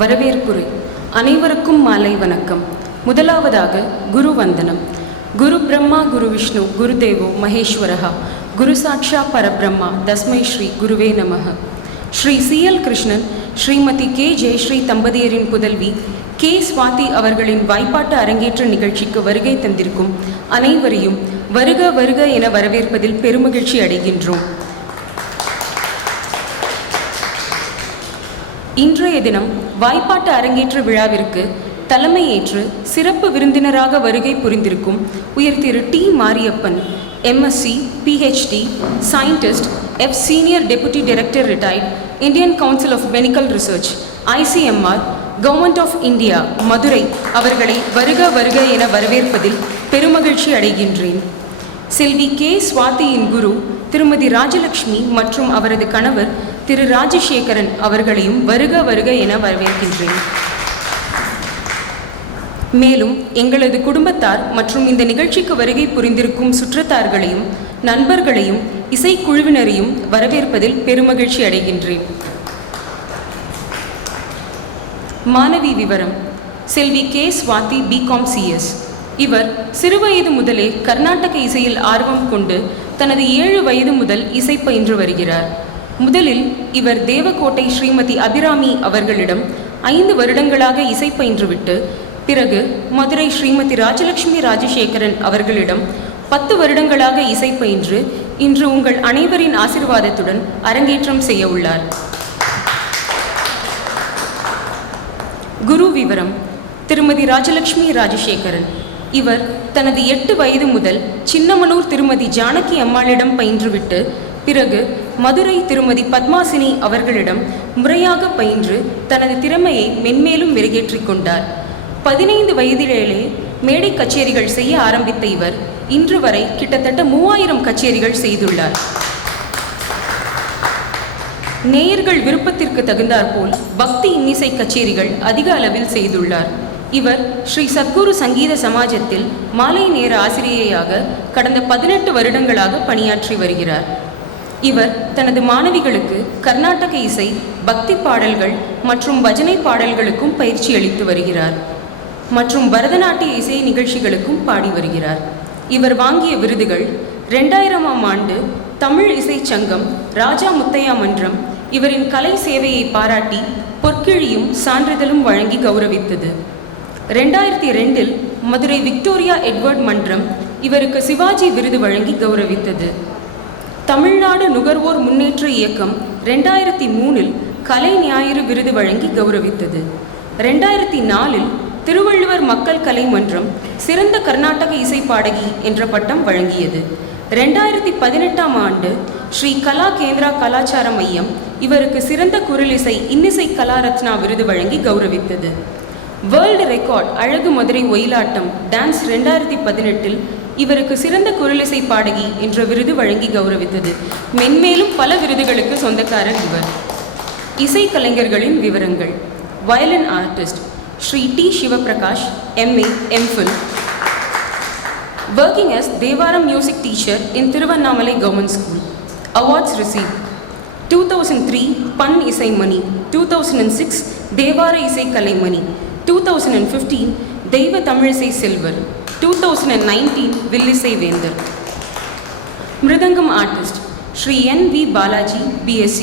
வரவேற்புரை. அனைவருக்கும் மாலை வணக்கம். முதலாவதாக குரு வந்தனம். குரு பிரம்மா குரு விஷ்ணு குரு தேவோ மகேஸ்வரஹா குரு சாட்சா பரபிரம்மா தஸ்மை ஸ்ரீ குருவே நமஹ. ஸ்ரீ சிஎல் கிருஷ்ணன் ஸ்ரீமதி கே ஜெயஸ்ரீ தம்பதியரின் புதல்வி கே ஸ்வாதி அவர்களின் வாய்ப்பாட்டு அரங்கேற்ற நிகழ்ச்சிக்கு வருகை தந்திருக்கும் அனைவரையும் வருக வருக என வரவேற்பதில் பெருமகிழ்ச்சி அடைகின்றோம். இன்றைய தினம் வாய்ப்பாட்டு அரங்கேற்ற விழாவிற்கு தலைமையேற்று சிறப்பு விருந்தினராக வருகை புரிந்திருக்கும் உயர் Thiru T Mariyappan, MSc, PhD, scientist, F senior deputy director retired, Indian council of medical research, ICMR, government of India, Madurai அவர்களை வருக வருக என வரவேற்பதில் பெருமகிழ்ச்சி அடைகின்றேன். செல்வி கே ஸ்வாதியின் குரு திருமதி ராஜலட்சுமி மற்றும் அவரது கணவர் திரு ராஜசேகரன் அவர்களையும் வருக வருக என வரவேற்கின்றேன். மேலும் எங்களது குடும்பத்தார் மற்றும் இந்த நிகழ்ச்சிக்கு வருகை புரிந்திருக்கும் சுற்றத்தார்களையும் நண்பர்களையும் இசைக்குழுவினரையும் வரவேற்பதில் பெருமகிழ்ச்சி அடைகின்றேன். மாணவி விவரம்: செல்வி கே ஸ்வாதி, பிகாம் சிஎஸ். இவர் சிறுவயது முதலே கர்நாடக இசையில் ஆர்வம் கொண்டு தனது 7 வயது முதல் இசை பயின்று வருகிறார். முதலில் இவர் தேவக்கோட்டை ஸ்ரீமதி அபிராமி அவர்களிடம் 5 வருடங்களாக இசை பயின்றுவிட்டு பிறகு மதுரை ஸ்ரீமதி ராஜலட்சுமி ராஜசேகரன் அவர்களிடம் 10 வருடங்களாக இசை பயின்று இன்று உங்கள் அனைவரின் ஆசீர்வாதத்துடன் அரங்கேற்றம் செய்ய உள்ளார். குரு விவரம்: திருமதி ராஜலட்சுமி ராஜசேகரன். இவர் தனது 8 வயது முதல் சின்னமனூர் திருமதி ஜானகி அம்மாளிடம் பயின்றுவிட்டு பிறகு மதுரை திருமதி பத்மாசினி அவர்களிடம் முறையாக பயின்று தனது திறமையை மென்மேலும் மெருகேற்றிக் கொண்டார். 15 வயதிலேயே மேடை கச்சேரிகள் செய்ய ஆரம்பித்த இவர் இன்று வரை கிட்டத்தட்ட 3000 கச்சேரிகள் செய்துள்ளார். நேயர்கள் விருப்பத்திற்கு தகுந்தாற்போல் பக்தி இன்னிசை கச்சேரிகள் அதிக அளவில் செய்துள்ளார். இவர் ஸ்ரீ சத்குரு சங்கீத சமாஜத்தில் மாலை நேர ஆசிரியையாக கடந்த 18 வருடங்களாக பணியாற்றி வருகிறார். இவர் தனது மாணவிகளுக்கு கர்நாடக இசை, பக்தி பாடல்கள் மற்றும் பஜனை பாடல்களுக்கும் பயிற்சி அளித்து வருகிறார் மற்றும் பரதநாட்டிய இசை நிகழ்ச்சிகளுக்கும் பாடி வருகிறார். இவர் வாங்கிய விருதுகள்: 2000ஆம் ஆண்டு தமிழ் இசை சங்கம் ராஜா முத்தையா மன்றம் இவரின் கலை சேவையை பாராட்டி பொற்கிழியும் சான்றிதழும் வழங்கி கௌரவித்தது. 2002இல் மதுரை விக்டோரியா எட்வர்ட் மன்றம் இவருக்கு சிவாஜி விருது வழங்கி கௌரவித்தது. தமிழ்நாடு நுகர்வோர் முன்னேற்ற இயக்கம் 2003இல் கலை ஞாயிறு விருது வழங்கி கௌரவித்தது. 2004இல் திருவள்ளுவர் மக்கள் கலை மன்றம் சிறந்த கர்நாடக இசை பாடகி என்ற பட்டம் வழங்கியது. 2018ஆம் ஆண்டு ஸ்ரீ கலா கேந்திரா கலாச்சார மையம் இவருக்கு சிறந்த குரலிசை இன்னிசை கலாரத்னா விருது வழங்கி கௌரவித்தது. வேர்ல்டு ரெக்கார்ட் அழகு மதுரை ஒயிலாட்டம் டான்ஸ் 2018இல் இவருக்கு சிறந்த குரலிசை பாடகி என்ற விருது வழங்கி கௌரவித்தது. மென்மேலும் பல விருதுகளுக்கு சொந்தக்காரர் இவர். இசைக்கலைஞர்களின் விவரங்கள்: violin artist Shri T Sivaprakash, MA, MPhil. Working as Devaram music teacher in Thiruvannamalai Government School. Awards received: 2003 Pan Isai Mani, 2006 Devara Isai Kalaimani, 2015 Deiva Tamilisai Silver, 2019 Villisai Vendar. Mridangam artist Shri N.V. Balaji, BSc.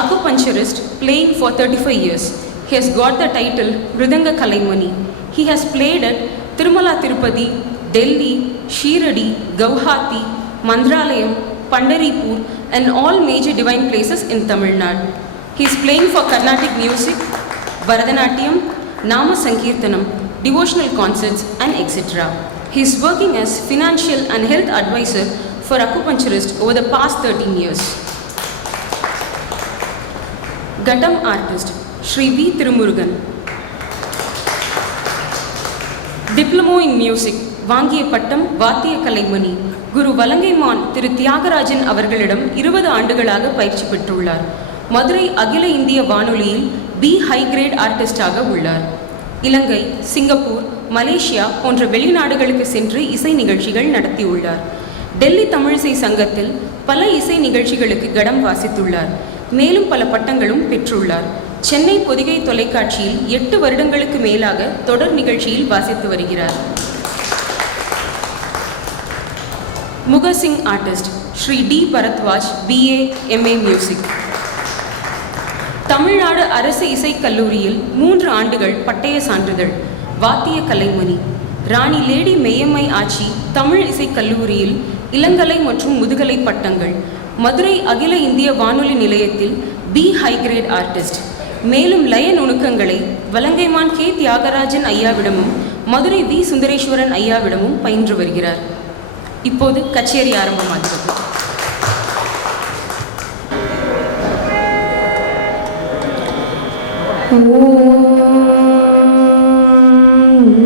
Acupuncturist playing for 35 years. He has got the title Mridanga Kalaimani. He has played at Tirumala Tirupati, Delhi, Shiradi, Guwahati, Mandralayam, Pandaripur and all major divine places in Tamil Nadu. He is playing for Carnatic music, Bharatanatyam, Nama Sankirtanam, devotional concerts and etc. He is working as financial and health advisor for acupuncturist over the past 13 years. Ghattam artist Shri V. Tirumurugan. Diploma in music வாங்கிய பட்டம் வாத்திய கலைமணி. குரு வலங்கைமான் திரு தியாகராஜன் அவர்களிடம் 20 ஆண்டுகளாக பயிற்சி பெற்றுள்ளார். மதுரை அகில இந்திய வானொலியில் பி ஹை கிரேட் ஆர்டிஸ்டாக உள்ளார். இலங்கை, சிங்கப்பூர், மலேசியா போன்ற வெளிநாடுகளுக்கு சென்று இசை நிகழ்ச்சிகள் நடத்தியுள்ளார். டெல்லி தமிழிசை சங்கத்தில் பல இசை நிகழ்ச்சிகளுக்கு கடம் வாசித்துள்ளார். மேலும் பல பட்டங்களும் பெற்றுள்ளார். சென்னை பொதிகை தொலைக்காட்சியில் 8 வருடங்களுக்கு மேலாக தொடர் நிகழ்ச்சியில் வாசித்து வருகிறார். முகசிங் artist Shri T Bharadwaj, BA, MA music. Tamil Nadu அரசு இசைக் கல்லூரியில் 3 ஆண்டுகள் பட்டய சான்றிதழ். வாத்திய கலைமணி. ராணி லேடி மெய்யம்மை ஆட்சி தமிழ் இசைக் கல்லூரியில் இளங்கலை மற்றும் முதுகலை பட்டங்கள். மதுரை அகில இந்திய வானொலி நிலையத்தில் B ஹை கிரேட் ஆர்டிஸ்ட். மேலும் லய நுணுக்கங்களை வலங்கைமான் K தியாகராஜன் ஐயாவிடமும் மதுரை V சுந்தரேஸ்வரன் ஐயாவிடமும் பயின்று வருகிறார். இப்போது கச்சேரி ஆரம்பமாகிறது.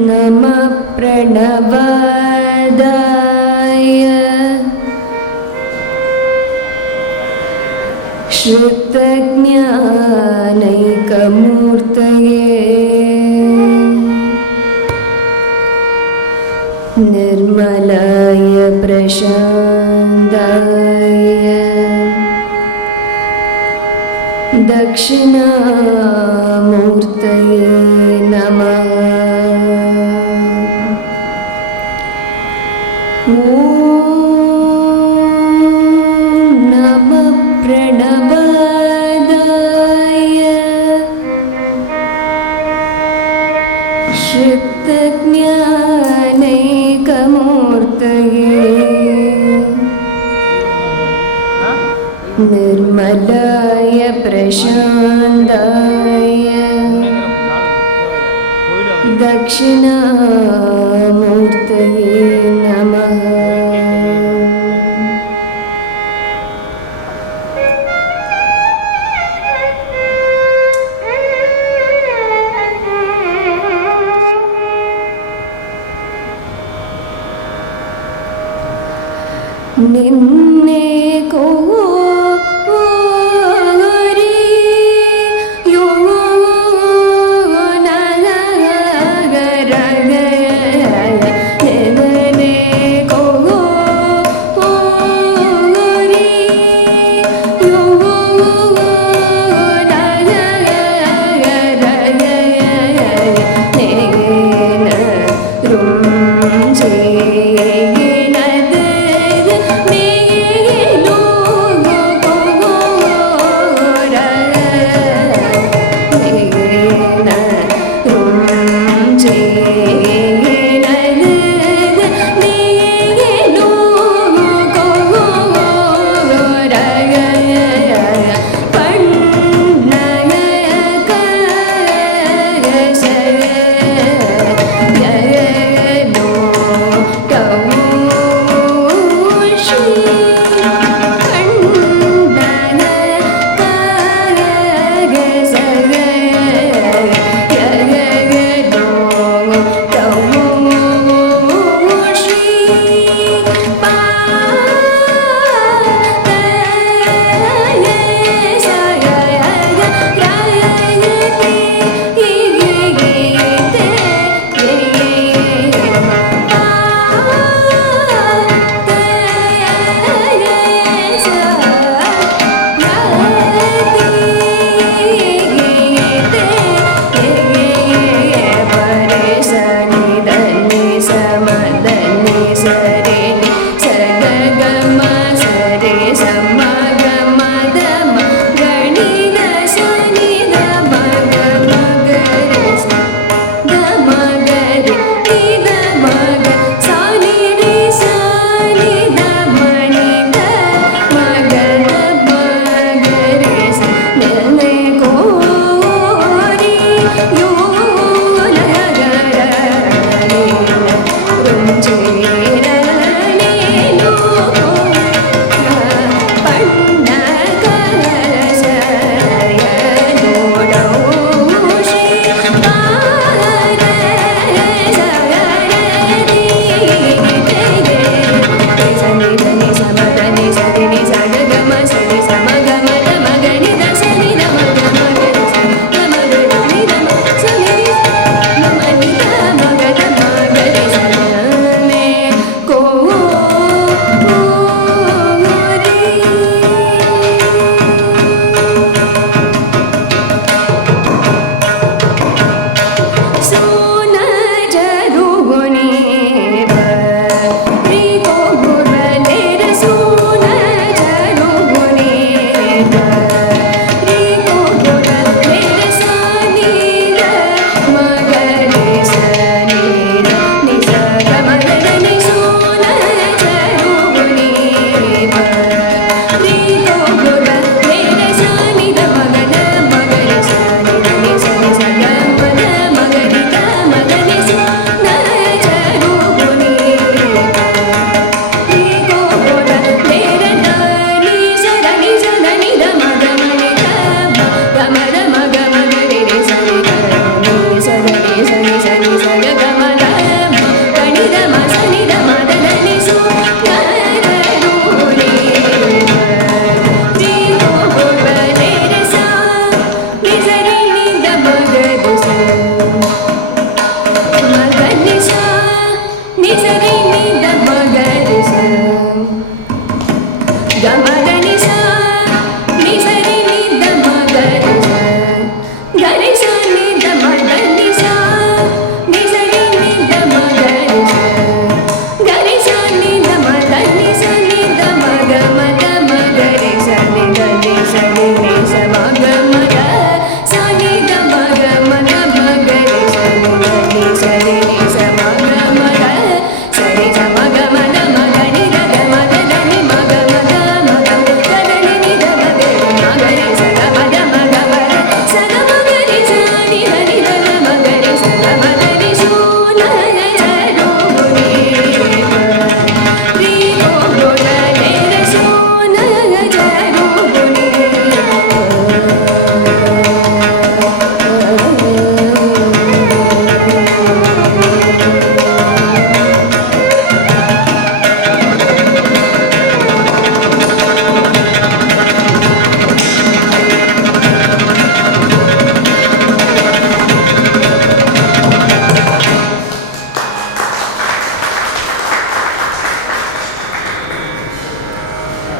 நம பிரணவாதாய ஸ்ருதஞானைகமூர்த்தயே நிர்மலாய பிரசாந்தாய தக்ஷிணாமூர்த்தயே நமः. ஓம் நம பிரணவாதாய ஸ்ருதஞானைகமூர்த்தயே निर्मलाय प्रशान्ताय दक्षिणामूर्तये नमः. निन्ने को